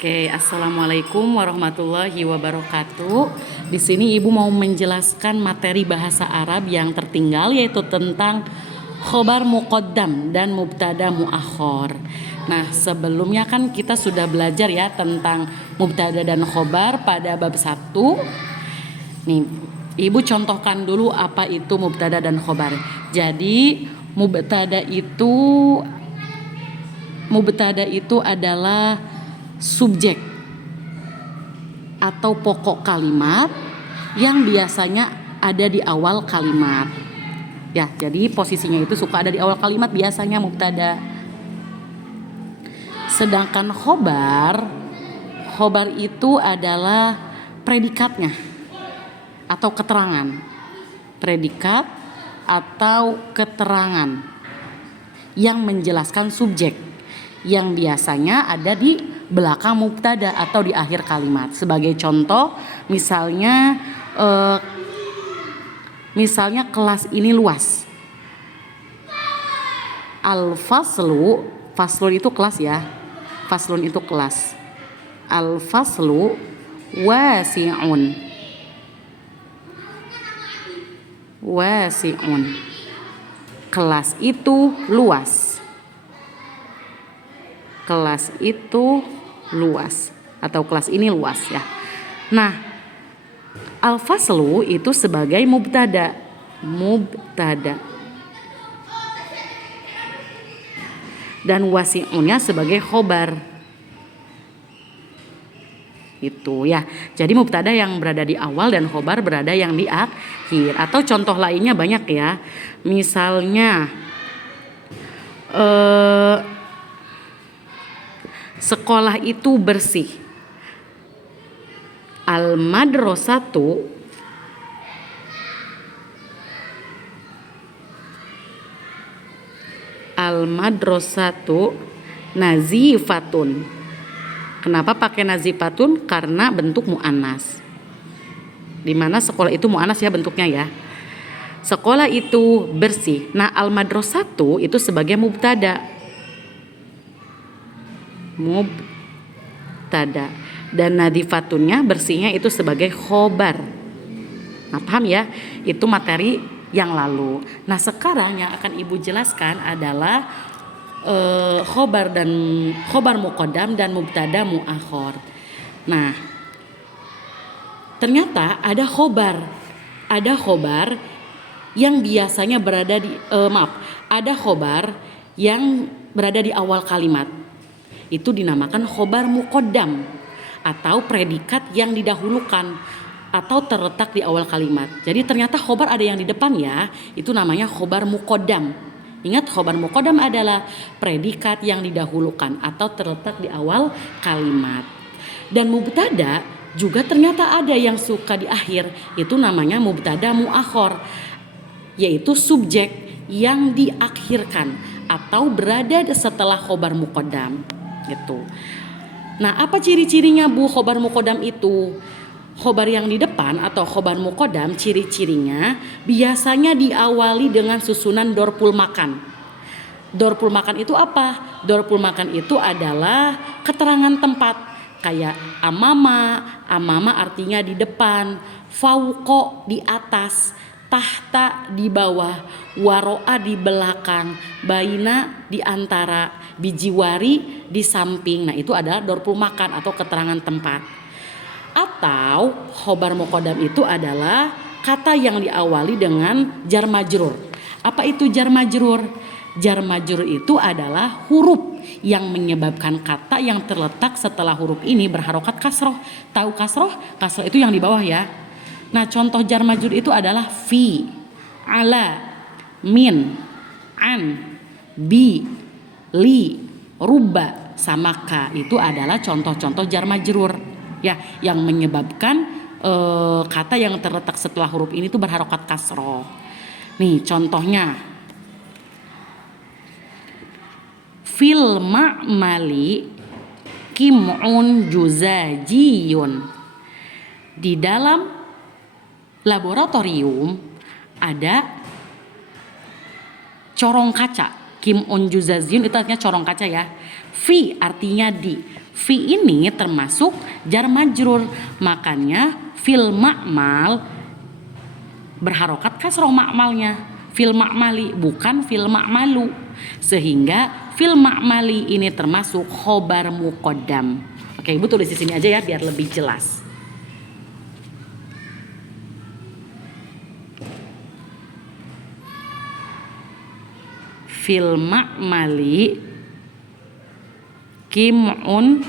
Oke, assalamualaikum warahmatullahi wabarakatuh. Di sini ibu mau menjelaskan materi bahasa Arab yang tertinggal, yaitu tentang khobar muqaddam dan mubtada muakhor. Nah, sebelumnya kan kita sudah belajar ya tentang mubtada dan khobar pada bab 1. Nih, ibu contohkan dulu apa itu mubtada dan khobar. Jadi mubtada itu adalah subjek atau pokok kalimat yang biasanya ada di awal kalimat. Ya, jadi posisinya itu suka ada di awal kalimat biasanya mubtada. Sedangkan khobar itu adalah predikatnya atau keterangan. Predikat atau keterangan yang menjelaskan subjek yang biasanya ada di belakang mubtada atau di akhir kalimat. Sebagai contoh, misalnya kelas ini luas. Al-faslu, faslun itu kelas ya. Faslun itu kelas. Al-faslu wasi'un. Wasi'un. Kelas itu luas. Kelas itu luas atau kelas ini luas ya. Nah, al-faslu itu sebagai mubtada. Dan wasi'unnya sebagai khobar. Itu ya. Jadi mubtada yang berada di awal dan khobar berada yang di akhir. Atau contoh lainnya banyak ya. Misalnya sekolah itu bersih. Al-madrasatu nazifatun. Kenapa pakai nazifatun? Karena bentuk muannas. Dimana sekolah itu muannas ya bentuknya ya. Sekolah itu bersih. Nah, al-madrasatu itu sebagai mubtada. Dan nadifatunnya bersihnya itu sebagai khobar. Nah, paham ya? Itu materi yang lalu. Nah, sekarang yang akan ibu jelaskan adalah khobar muqaddam dan mubtada muakhor. Nah, ternyata ada khobar yang biasanya ada khobar yang berada di awal kalimat. Itu dinamakan khobar muqaddam atau predikat yang didahulukan atau terletak di awal kalimat. Jadi ternyata khobar ada yang di depan ya, itu namanya khobar muqaddam. Ingat, khobar muqaddam adalah predikat yang didahulukan atau terletak di awal kalimat. Dan mubtada juga ternyata ada yang suka di akhir, itu namanya mubtada muakhor, yaitu subjek yang diakhirkan atau berada setelah khobar muqaddam gitu. Nah, apa ciri-cirinya Bu khobar muqaddam itu? Khobar yang di depan atau khobar muqaddam ciri-cirinya biasanya diawali dengan susunan dorpul makan. Dorpul makan itu apa? Dorpul makan itu adalah keterangan tempat. Kayak amama artinya di depan, fauqo di atas, tahta di bawah, waro'a di belakang, baina di antara, bijiwari di samping. Nah, itu adalah dorpul makan atau keterangan tempat. Atau khobar muqaddam itu adalah kata yang diawali dengan jar majrur. Apa itu jar majrur? Jar majrur itu adalah huruf yang menyebabkan kata yang terletak setelah huruf ini berharokat kasroh. Tahu kasroh? Kasroh itu yang di bawah ya. Nah, contoh jar majrur itu adalah fi, ala, min, an, bi, li, ruba, sama ka. Itu adalah contoh-contoh jar majrur ya, yang menyebabkan kata yang terletak setelah huruf ini tuh berharokat kasroh. Nih contohnya, fil ma'mali kim'un juzajiyun. Di dalam laboratorium ada corong kaca. Kim'un juzajiyun itu artinya corong kaca ya. Fi artinya di. fi ini termasuk jar majrur, makanya fil ma'mal berharokat kasroh ma'malnya, fil ma'mali bukan fil ma'malu, sehingga fil ma'mali ini termasuk khobar muqaddam. Oke, Ibu tulis di sini aja ya biar lebih jelas. Fil ma'mali kim'un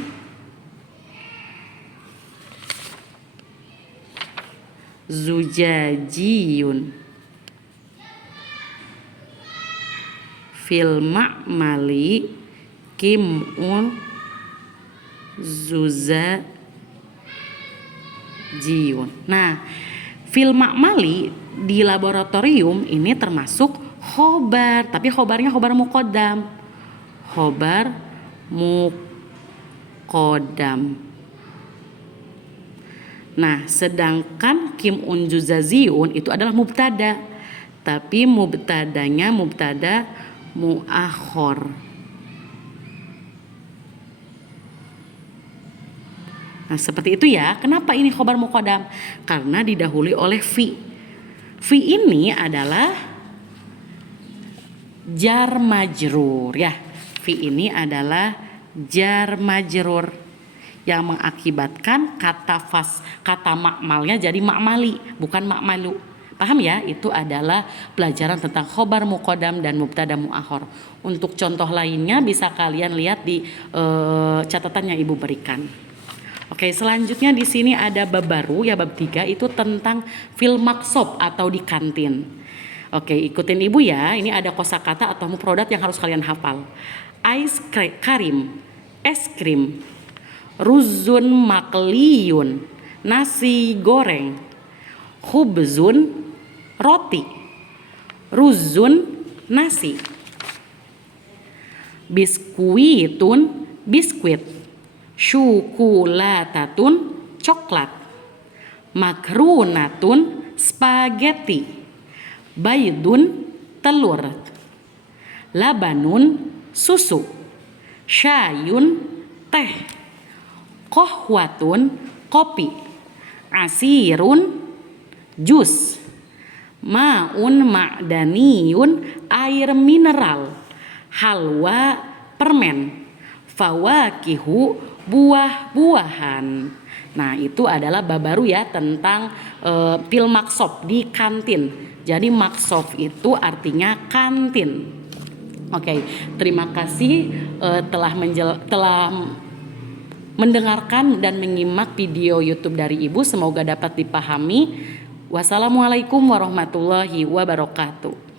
zujajiyun. Fil ma'mali kim'un zujajiyun. Nah, fil ma'mali di laboratorium ini termasuk khobar, tapi khobarnya khobar muqaddam. Khobar muqaddam. Nah, sedangkan kim'un zujajiyun itu adalah mubtada, tapi mubtadanya mubtada muakhor. Nah, seperti itu ya. Kenapa ini khobar muqaddam? Karena didahului oleh fi. Fi ini adalah jar majrur ya. Fi ini adalah jar majrur yang mengakibatkan kata ma'malnya jadi ma'mali, bukan ma'malu. Paham ya? Itu adalah pelajaran tentang khobar muqaddam dan mubtada muakhor. Untuk contoh lainnya bisa kalian lihat di catatan yang Ibu berikan. Oke, selanjutnya di sini ada bab baru ya, bab 3 itu tentang fil maqsob atau di kantin. Oke, ikutin Ibu ya. Ini ada kosakata atau mufradat yang harus kalian hafal. Ice karim, es krim. Ruzun makliyun, nasi goreng. Khubzun, roti. Ruzun, nasi. Biskuitun, biskuit. Syukulatatun, coklat. Makrunatun, spaghetti. Baydun, telur. Labanun, susu. Syayun, teh. Kohwatun, kopi. Asirun, jus. Ma'un ma'daniyun, air mineral. Halwa, permen. Fawakihu, buah-buahan. Nah, itu adalah bab baru ya tentang fil maqsob di kantin. Jadi maqsob itu artinya kantin. Oke, terima kasih telah mendengarkan dan menyimak video YouTube dari Ibu. Semoga dapat dipahami. Wassalamualaikum warahmatullahi wabarakatuh.